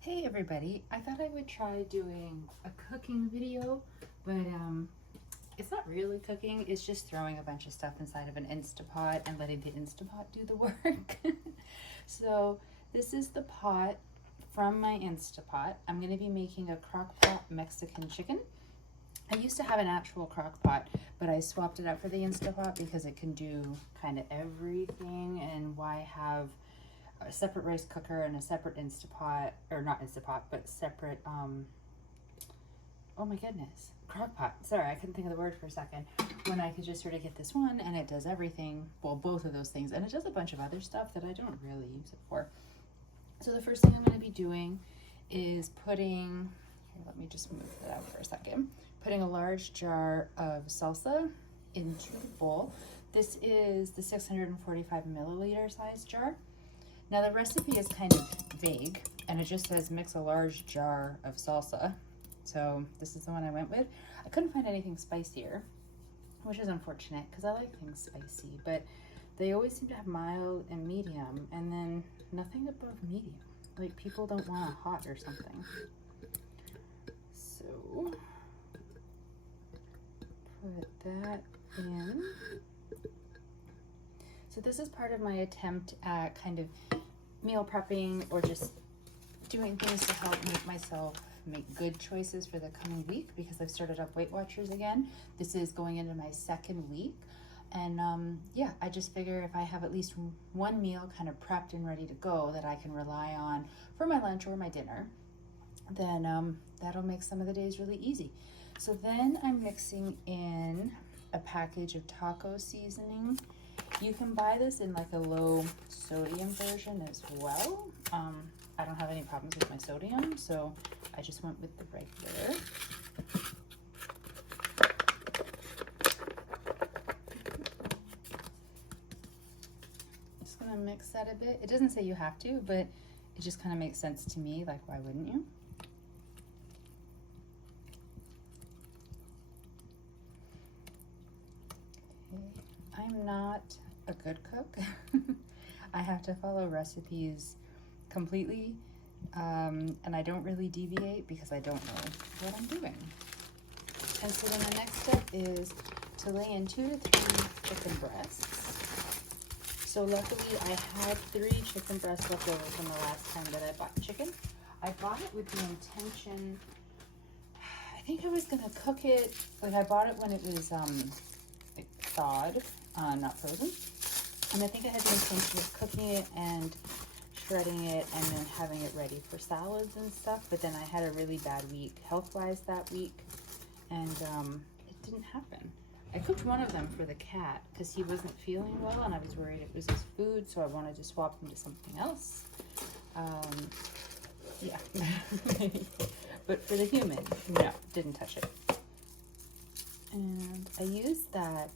Hey everybody, I thought I would try doing a cooking video, but it's not really cooking, it's just throwing a bunch of stuff inside of an Instapot and letting the Instapot do the work. So this is the pot from my Instapot. I'm going to be making a crock pot Mexican chicken. I used to have an actual crock pot, but I swapped it out for the Instapot because it can do kind of everything, and why have a separate rice cooker and a separate Instapot, or not Instapot, but separate, oh my goodness, crock pot. Sorry, I couldn't think of the word for a second. When I could just sort of get this one and it does everything, well, both of those things, and it does a bunch of other stuff that I don't really use it for. So the first thing I'm going to be doing is putting, here, let me just move that out for a second, putting a large jar of salsa into the bowl. This is the 645 milliliter size jar. Now the recipe is kind of vague, and it just says mix a large jar of salsa. So this is the one I went with. I couldn't find anything spicier, which is unfortunate because I like things spicy, but they always seem to have mild and medium, and then nothing above medium. Like people don't want a hot or something. So put that in. So this is part of my attempt at kind of meal prepping, or just doing things to help myself make good choices for the coming week, because I've started up Weight Watchers again. This is going into my second week, and yeah, I just figure if I have at least one meal kind of prepped and ready to go that I can rely on for my lunch or my dinner, then that'll make some of the days really easy. So then I'm mixing in a package of taco seasoning. You can buy this in like a low sodium version as well. I don't have any problems with my sodium, so I just went with the regular. Just gonna mix that a bit. It doesn't say you have to, but it just kind of makes sense to me. Like, why wouldn't you? Okay. I'm not a good cook. I have to follow recipes completely, and I don't really deviate because I don't know what I'm doing. And so then the next step is to lay in 2 to 3 chicken breasts. So luckily I had 3 chicken breasts left over from the last time that I bought chicken. I bought it with the intention, I think I was gonna cook it, like I bought it when it was like thawed, not frozen. And I think I had the intention of cooking it and shredding it and then having it ready for salads and stuff. But then I had a really bad week health-wise that week, and it didn't happen. I cooked one of them for the cat because he wasn't feeling well, and I was worried it was his food, so I wanted to swap him to something else. Yeah. But for the human, no, didn't touch it. And I used that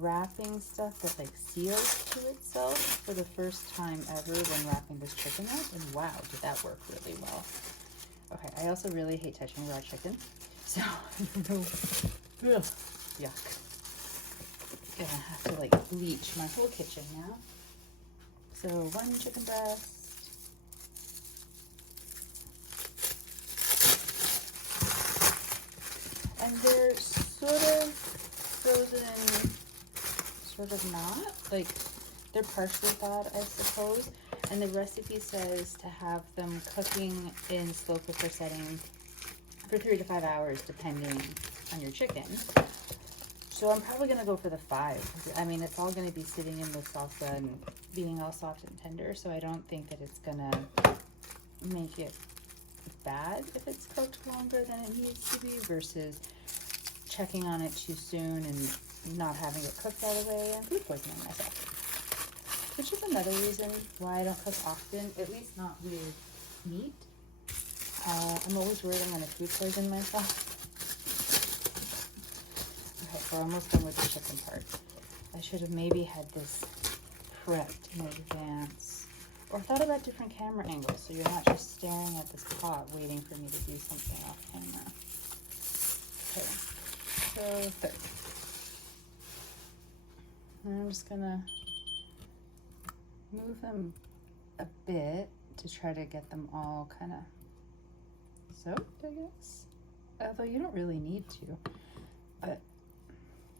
wrapping stuff that like seals to itself for the first time ever when wrapping this chicken up, and wow, did that work really well. Okay, I also really hate touching raw chicken, so ugh, yuck. Gonna have to like bleach my whole kitchen now. So 1 chicken breast. And they're sort of frozen, sort of not. Like, they're partially thawed, I suppose. And the recipe says to have them cooking in slow cooker setting for 3 to 5 hours, depending on your chicken. So I'm probably gonna go for the 5. I mean, it's all gonna be sitting in the salsa and being all soft and tender, so I don't think that it's gonna make it bad if it's cooked longer than it needs to be, versus checking on it too soon and not having it cooked all the way and food poisoning myself. Which is another reason why I don't cook often, at least not with meat. I'm always worried I'm going to food poison myself. Okay, we're almost done with the chicken part. I should have maybe had this prepped in advance, or thought about different camera angles so you're not just staring at this pot waiting for me to do something off camera. Okay, so 3rd. And I'm just gonna move them a bit to try to get them all kind of soaked, I guess. Although you don't really need to, but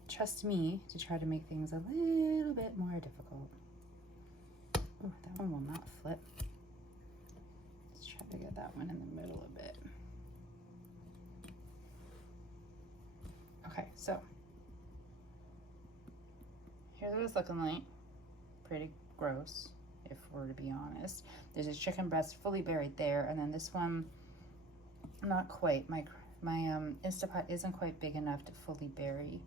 trust me to try to make things a little bit more difficult. Oh, that one will not flip. Let's try to get that one in the middle a bit. Okay, so here's what it's looking like. Pretty gross, if we're to be honest. There's a chicken breast fully buried there, and then this one, not quite. My Instapot isn't quite big enough to fully bury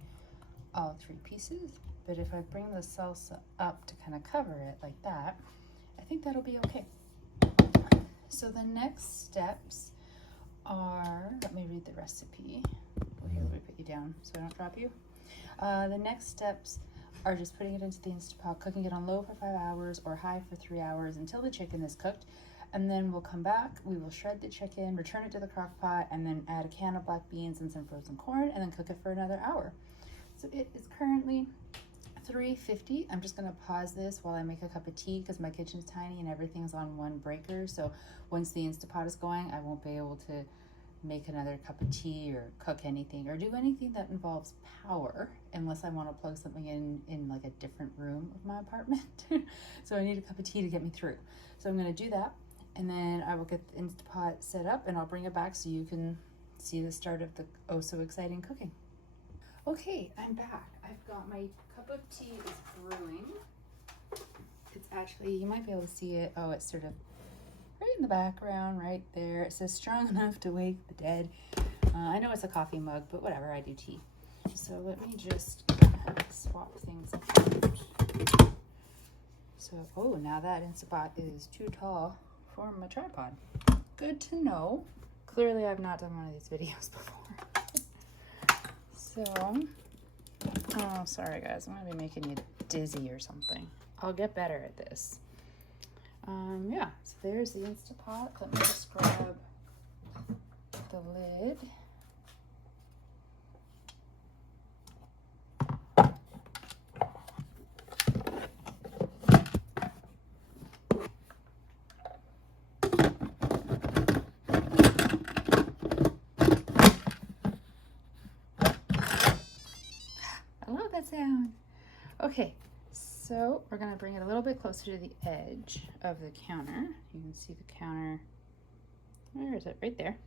all 3 pieces, but if I bring the salsa up to kind of cover it like that, I think that'll be okay. So the next steps are, let me read the recipe. Well, here, let me put you down so I don't drop you. The next steps are just putting it into the Instapot, cooking it on low for 5 hours or high for 3 hours until the chicken is cooked. And then we'll come back, we will shred the chicken, return it to the crock pot, and then add a can of black beans and some frozen corn, and then cook it for another hour. So it is currently 3:50. I'm just gonna pause this while I make a cup of tea because my kitchen's tiny and everything's on 1 breaker. So once the Instapot is going, I won't be able to make another cup of tea or cook anything or do anything that involves power unless I want to plug something in like a different room of my apartment. So I need a cup of tea to get me through. So I'm going to do that, and then I will get the Instapot set up and I'll bring it back so you can see the start of the oh so exciting cooking. Okay, I'm back. I've got my cup of tea is brewing. It's actually, you might be able to see it. Oh, it's sort of right in the background, right there. It says strong enough to wake the dead. I know it's a coffee mug, but whatever, I do tea. So let me just swap things out. So, oh, now that Instapot is too tall for my tripod. Good to know. Clearly I've not done one of these videos before. So, oh, sorry guys, I'm gonna be making you dizzy or something. I'll get better at this. Yeah, so there's the Instapot. Let me just grab the lid. I love that sound. Okay. So we're gonna bring it a little bit closer to the edge of the counter. You can see the counter, where is it? Right there.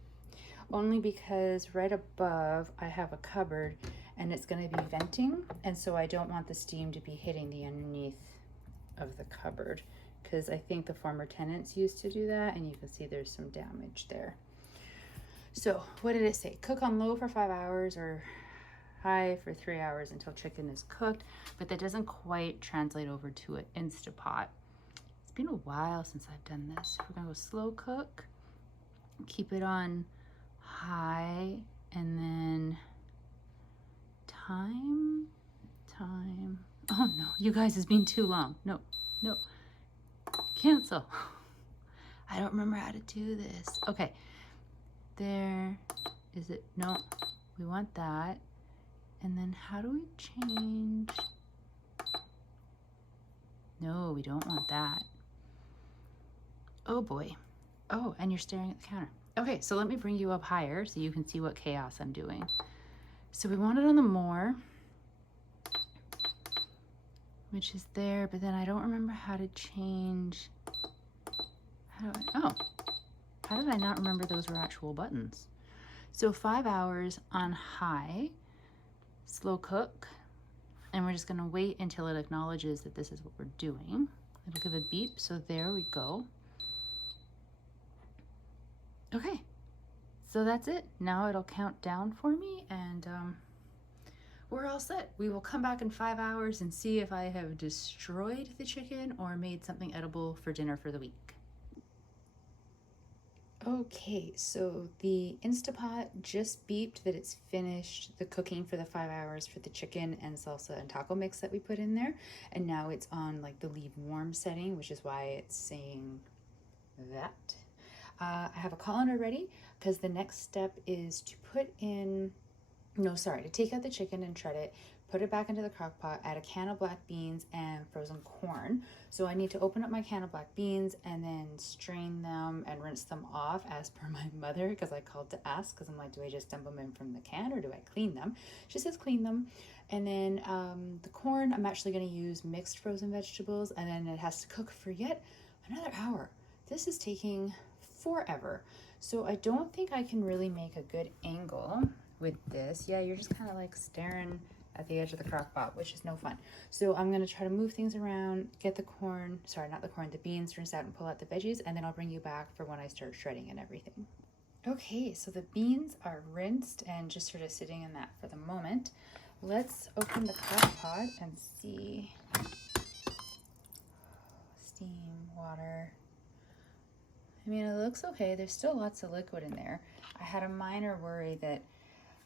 Only because right above I have a cupboard and it's gonna be venting, and so I don't want the steam to be hitting the underneath of the cupboard because I think the former tenants used to do that, and you can see there's some damage there. So what did it say? Cook on low for 5 hours or high for 3 hours until chicken is cooked, but that doesn't quite translate over to an Instapot. It's been a while since I've done this. We're gonna go slow cook, keep it on high, and then time. Oh no, you guys, it's been too long. No, cancel. I don't remember how to do this. Okay, there, is it? No, we want that. And then how do we change? No, we don't want that. Oh boy. Oh, and you're staring at the counter. Okay, so let me bring you up higher so you can see what chaos I'm doing. So we want it on the more, which is there, but then I don't remember how to change. How did I not remember those were actual buttons? So 5 hours on high, slow cook, and we're just gonna wait until it acknowledges that this is what we're doing. It'll give a beep, so there we go. Okay, so that's it. Now it'll count down for me, and we're all set. We will come back in 5 hours and see if I have destroyed the chicken or made something edible for dinner for the week. Okay, so the Instapot just beeped that it's finished the cooking for the 5 hours for the chicken and salsa and taco mix that we put in there. And now it's on like the leave warm setting, which is why it's saying that. I have a colander ready because the next step is to put in, to take out the chicken and shred it, put it back into the crock pot, add a can of black beans and frozen corn. So I need to open up my can of black beans and then strain them and rinse them off as per my mother, because I called to ask, because I'm like, do I just dump them in from the can or do I clean them? She says clean them. And then the corn, I'm actually going to use mixed frozen vegetables, and then it has to cook for yet another hour. This is taking forever. So I don't think I can really make a good angle with this. Yeah, you're just kind of like staring at the edge of the crock pot, which is no fun. So I'm gonna try to move things around, get the corn, sorry, not the corn, the beans rinsed out and pull out the veggies, and then I'll bring you back for when I start shredding and everything. Okay, so the beans are rinsed and just sort of sitting in that for the moment. Let's open the crock pot and see. Steam, water. I mean, it looks okay. There's still lots of liquid in there. I had a minor worry that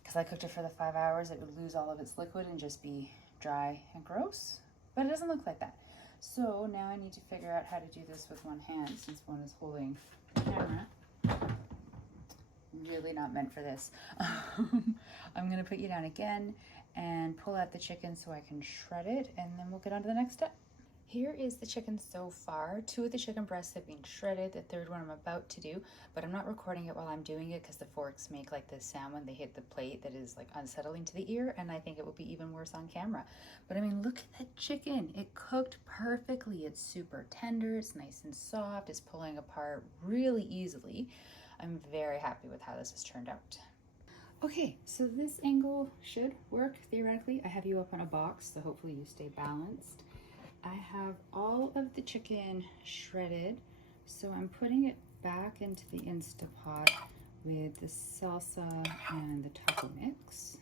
because I cooked it for the 5 hours, it would lose all of its liquid and just be dry and gross, but it doesn't look like that. So now I need to figure out how to do this with one hand, since one is holding the camera. Really not meant for this. I'm gonna put you down again and pull out the chicken so I can shred it, and then we'll get on to the next step. Here is the chicken so far. 2 of the chicken breasts have been shredded. The 3rd one I'm about to do, but I'm not recording it while I'm doing it because the forks make like this sound when they hit the plate that is like unsettling to the ear, and I think it will be even worse on camera. But I mean, look at that chicken. It cooked perfectly. It's super tender. It's nice and soft. It's pulling apart really easily. I'm very happy with how this has turned out. Okay, so this angle should work theoretically. I have you up on a box, so hopefully you stay balanced. I have all of the chicken shredded, so I'm putting it back into the Instapot with the salsa and the taco mix.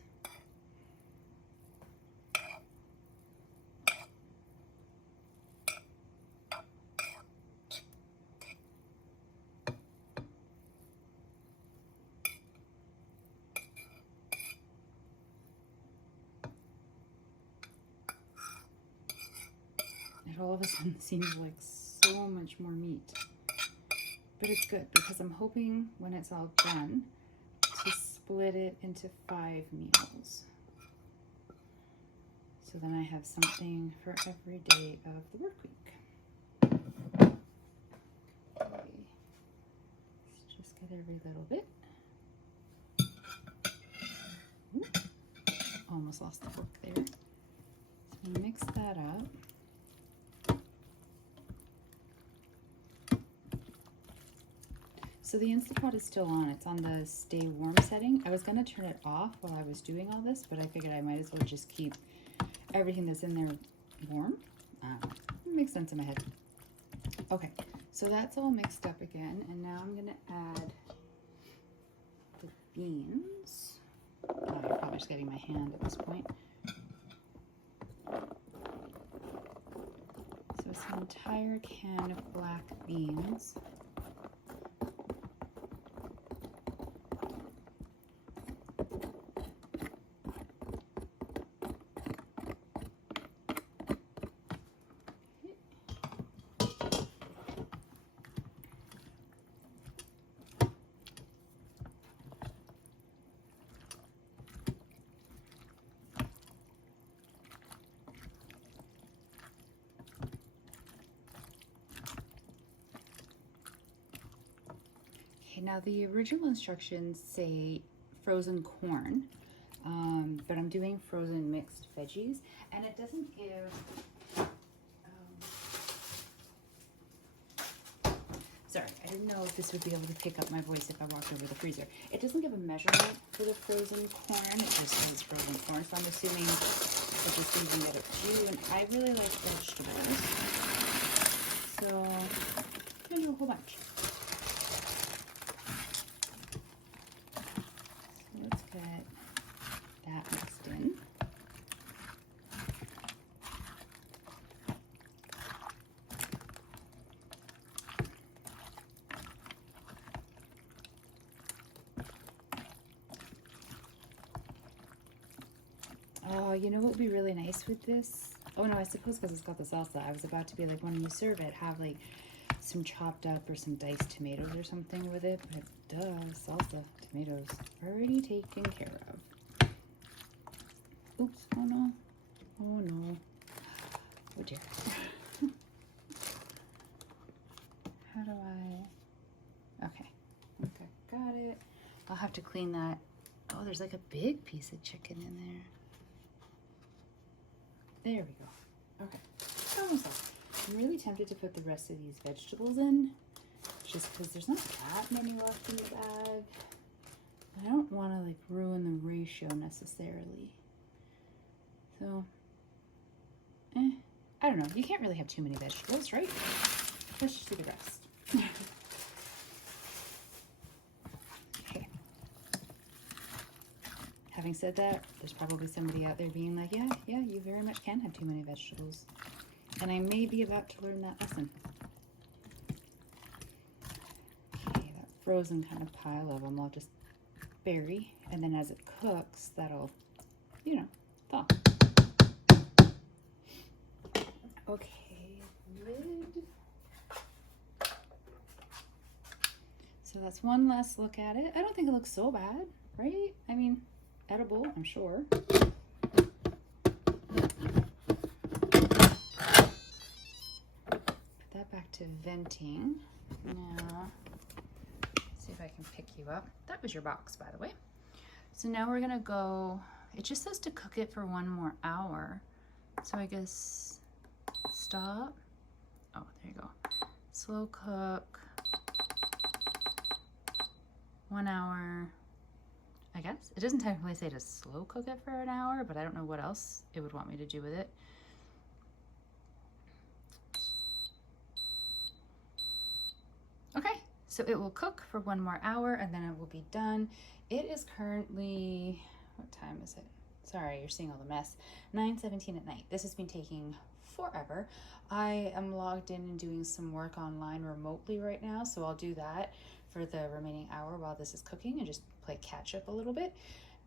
It all of a sudden seems like so much more meat. But it's good because I'm hoping when it's all done to split it into 5 meals. So then I have something for every day of the work week. Okay. Let's just get every little bit. Ooh, almost lost the fork there. So mix that up. So the Instapot is still on. It's on the stay warm setting. I was gonna turn it off while I was doing all this, but I figured I might as well just keep everything that's in there warm. It makes sense in my head. Okay, so that's all mixed up again, and now I'm gonna add the beans. I'm probably just getting my hand at this point. So it's an entire can of black beans. Now the original instructions say frozen corn, but I'm doing frozen mixed veggies, and it doesn't give, sorry, I didn't know if this would be able to pick up my voice if I walked over the freezer. It doesn't give a measurement for the frozen corn, it just says frozen corn, so I'm assuming that this thing can get it too, and I really like vegetables, so I'm gonna do a whole bunch. Let's get that mixed in. Oh, you know what would be really nice with this? Oh no, I suppose because it's got the salsa. I was about to be like, when you serve it, have like some chopped up or some diced tomatoes or something with it, but duh, salsa, tomatoes, already taken care of. Oops, oh no, Oh no. Oh dear. How do I? Okay. I think I got it. I'll have to clean that. Oh, there's like a big piece of chicken in there. There we go. Okay. Almost done. I'm really tempted to put the rest of these vegetables in, just because there's not that many left in the bag. I don't want to like ruin the ratio necessarily. So, I don't know. You can't really have too many vegetables, right? Let's just do the rest. Okay. Having said that, there's probably somebody out there being like, yeah, you very much can have too many vegetables. And I may be about to learn that lesson. Okay, that frozen kind of pile of them I'll just bury, and then as it cooks, that'll, you know, thaw. Okay, lid. So that's one last look at it. I don't think it looks so bad, right? I mean, edible, I'm sure. Put that back to venting. Now, see if I can pick you up. That was your box, by the way. So now we're gonna go, it just says to cook it for 1 more hour. So I guess stop. Oh, there you go. Slow cook. 1 hour. I guess. It doesn't technically say to slow cook it for an hour, but I don't know what else it would want me to do with it. Okay, so it will cook for 1 more hour and then it will be done. It is currently, what time is it? Sorry, you're seeing all the mess. 9:17 at night. This has been taking forever. I am logged in and doing some work online remotely right now, so I'll do that for the remaining hour while this is cooking and just play catch up a little bit.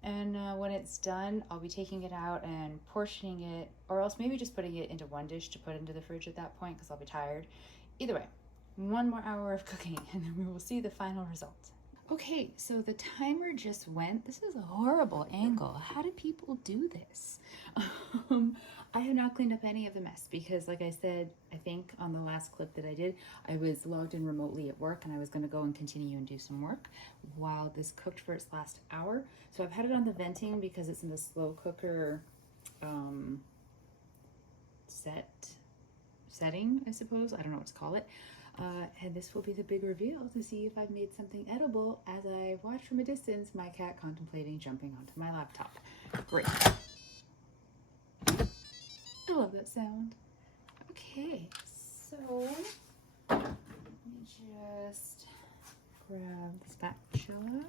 And when it's done, I'll be taking it out and portioning it, or else maybe just putting it into one dish to put into the fridge at that point because I'll be tired. Either way, 1 more hour of cooking and then we will see the final result. Okay, so the timer just went. This is a horrible angle. How do people do this? I have not cleaned up any of the mess because, like I said, I think on the last clip that I did, I was logged in remotely at work and I was going to go and continue and do some work while this cooked for its last hour. So I've had it on the venting because it's in the slow cooker setting, I suppose. I don't know what to call it. And this will be the big reveal to see if I've made something edible as I watch from a distance my cat contemplating jumping onto my laptop. Great. I love that sound. Okay, so let me just grab the spatula.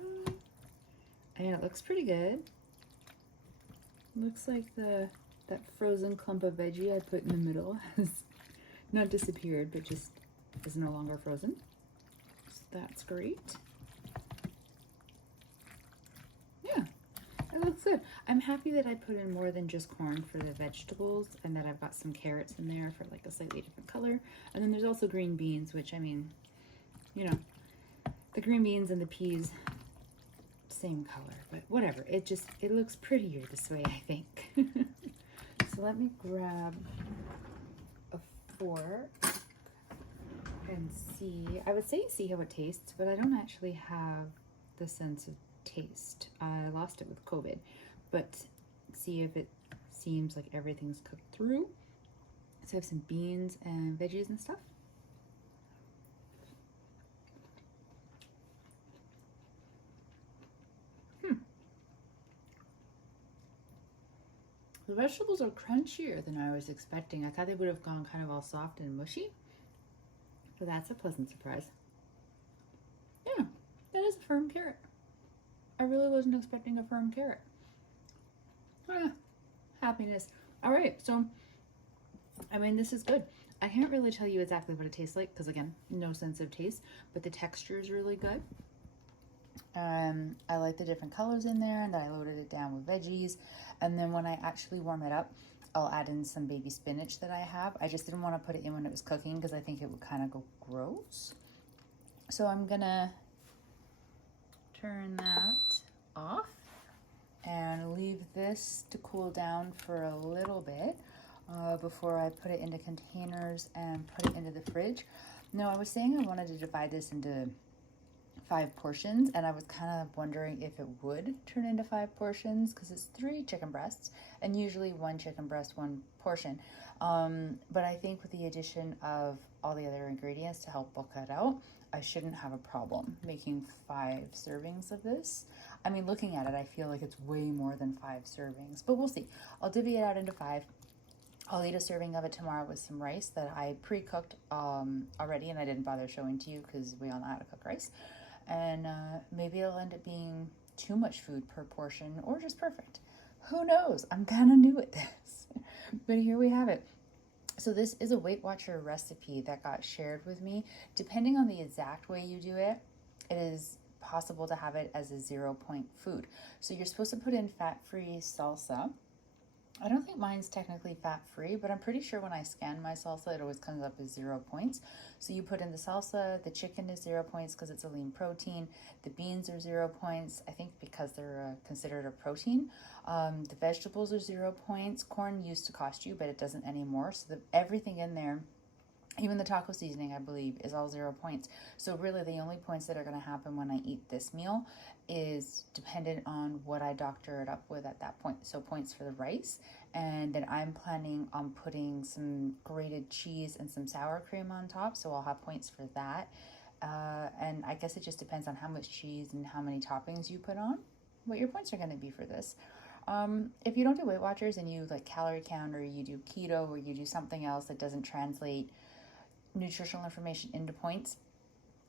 And it looks pretty good. Looks like that frozen clump of veggie I put in the middle has not disappeared, but just is no longer frozen. So that's great. Yeah, it looks good. I'm happy that I put in more than just corn for the vegetables and that I've got some carrots in there for like a slightly different color. And then there's also green beans, which I mean, you know, the green beans and the peas, same color, but whatever. It looks prettier this way, I think. So let me grab a fork and see. I would say see how it tastes, but I don't actually have the sense of taste. I lost it with COVID, but see if it seems like everything's cooked through. So I have some beans and veggies and stuff. The vegetables are crunchier than I was expecting. I thought they would have gone kind of all soft and mushy. So that's a pleasant surprise. Yeah, that is a firm carrot. I really wasn't expecting a firm carrot. Happiness. All right, so, I mean, this is good. I can't really tell you exactly what it tastes like because, again, no sense of taste, but the texture is really good. I like the different colors in there, and then I loaded it down with veggies. And then when I actually warm it up, I'll add in some baby spinach that I have. I just didn't want to put it in when it was cooking because I think it would kind of go gross. So I'm gonna turn that off. and leave this to cool down for a little bit before I put it into containers and put it into the fridge. Now, I was saying I wanted to divide this into 5 portions, and I was kind of wondering if it would turn into 5 portions because it's 3 chicken breasts and usually 1 chicken breast, 1 portion. But I think with the addition of all the other ingredients to help bulk it out, I shouldn't have a problem making 5 servings of this. I mean, looking at it, I feel like it's way more than 5 servings, but we'll see. I'll divvy it out into 5. I'll eat a serving of it tomorrow with some rice that I pre-cooked already, and I didn't bother showing to you because we all know how to cook rice. And maybe it'll end up being too much food per portion or just perfect. Who knows? I'm kind of new at this. But here we have it. So this is a Weight Watcher recipe that got shared with me. Depending on the exact way you do it, it is possible to have it as a 0-point food. So you're supposed to put in fat-free salsa. I don't think mine's technically fat-free, but I'm pretty sure when I scan my salsa, it always comes up as 0 points. So you put in the salsa, the chicken is 0 points because it's a lean protein. The beans are 0 points, I think because they're considered a protein. The vegetables are 0 points. Corn used to cost you, but it doesn't anymore. So everything in there, even the taco seasoning, I believe, is all 0 points. So really the only points that are going to happen when I eat this meal is dependent on what I doctor it up with at that point. So points for the rice, and then I'm planning on putting some grated cheese and some sour cream on top, so I'll have points for that. And I guess it just depends on how much cheese and how many toppings you put on, what your points are going to be for this. If you don't do Weight Watchers and you like calorie count, or you do keto, or you do something else that doesn't translate nutritional information into points,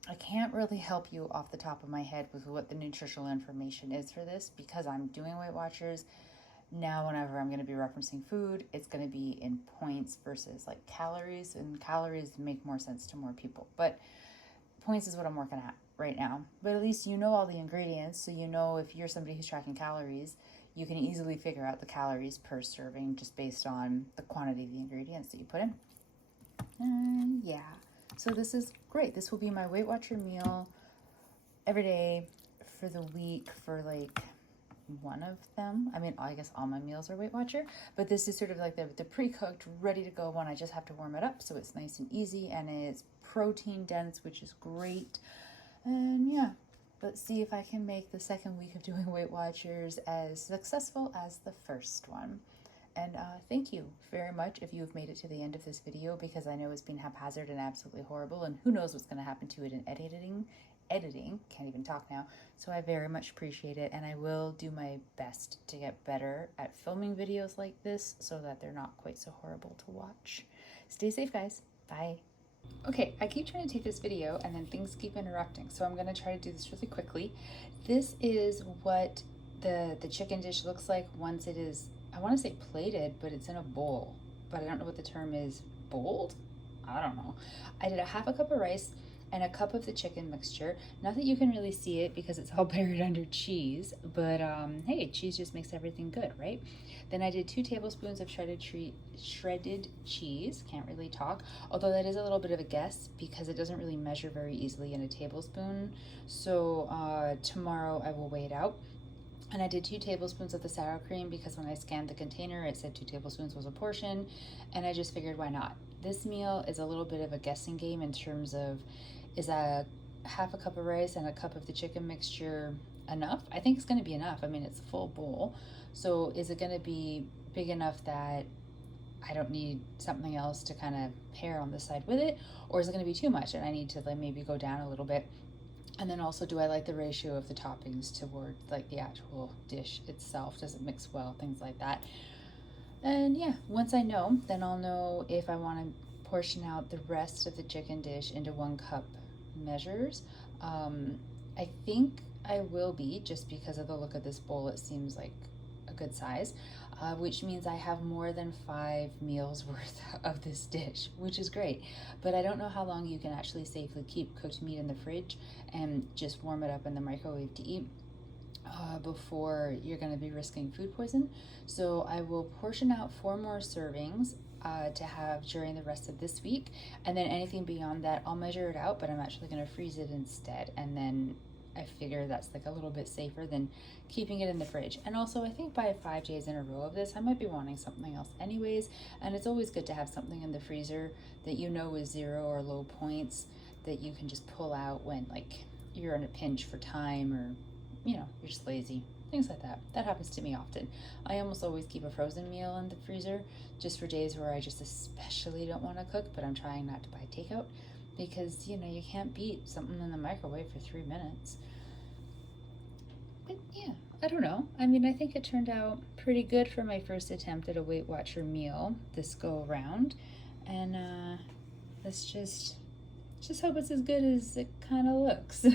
I can't really help you off the top of my head with what the nutritional information is for this because I'm doing Weight Watchers. Now whenever I'm going to be referencing food, it's going to be in points versus like calories, and calories make more sense to more people. But points is what I'm working at right now. But at least you know all the ingredients, so you know if you're somebody who's tracking calories, you can easily figure out the calories per serving just based on the quantity of the ingredients that you put in. And yeah. So this is great. This will be my Weight Watcher meal every day for the week for like one of them. I mean, I guess all my meals are Weight Watcher, but this is sort of like the pre-cooked, ready to go one. I just have to warm it up so it's nice and easy, and it's protein dense, which is great. And yeah, let's see if I can make the second week of doing Weight Watchers as successful as the first one. And thank you very much if you've made it to the end of this video, because I know it's been haphazard and absolutely horrible, and who knows what's going to happen to it in editing, can't even talk now. So I very much appreciate it, and I will do my best to get better at filming videos like this so that they're not quite so horrible to watch. Stay safe, guys. Bye. Okay, I keep trying to take this video and then things keep interrupting, so I'm going to try to do this really quickly. This is what the chicken dish looks like once it is, I want to say plated, but it's in a bowl, but I don't know what the term is. Bowled? I don't know. I did a half a cup of rice and a cup of the chicken mixture. Not that you can really see it because it's all buried under cheese, but hey, cheese just makes everything good, right? Then I did 2 tablespoons of shredded cheese. Can't really talk, although that is a little bit of a guess because it doesn't really measure very easily in a tablespoon. So tomorrow I will weigh it out. And I did 2 tablespoons of the sour cream because when I scanned the container, it said 2 tablespoons was a portion, and I just figured why not? This meal is a little bit of a guessing game in terms of, is a half a cup of rice and a cup of the chicken mixture enough? I think it's going to be enough. I mean, it's a full bowl. So is it going to be big enough that I don't need something else to kind of pair on the side with it? Or is it going to be too much and I need to like maybe go down a little bit? And then also, do I like the ratio of the toppings toward like the actual dish itself? Does it mix well? Things like that. And yeah, once I know, then I'll know if I want to portion out the rest of the chicken dish into 1 cup measures. I think I will be, just because of the look of this bowl. It seems like a good size, which means I have more than 5 meals worth of this dish, which is great. But I don't know how long you can actually safely keep cooked meat in the fridge and just warm it up in the microwave to eat before you're going to be risking food poison. So I will portion out 4 more servings to have during the rest of this week, and then anything beyond that I'll measure it out, but I'm actually going to freeze it instead and then I figure that's like a little bit safer than keeping it in the fridge. And also, I think by 5 days in a row of this, I might be wanting something else anyways. And it's always good to have something in the freezer that you know is 0 or low points that you can just pull out when like you're in a pinch for time, or you know, you're just lazy. Things like that. That happens to me often. I almost always keep a frozen meal in the freezer just for days where I just especially don't want to cook, but I'm trying not to buy takeout because, you know, you can't beat something in the microwave for 3 minutes. But yeah, I don't know. I mean, I think it turned out pretty good for my first attempt at a Weight Watcher meal this go around. And let's just hope it's as good as it kind of looks.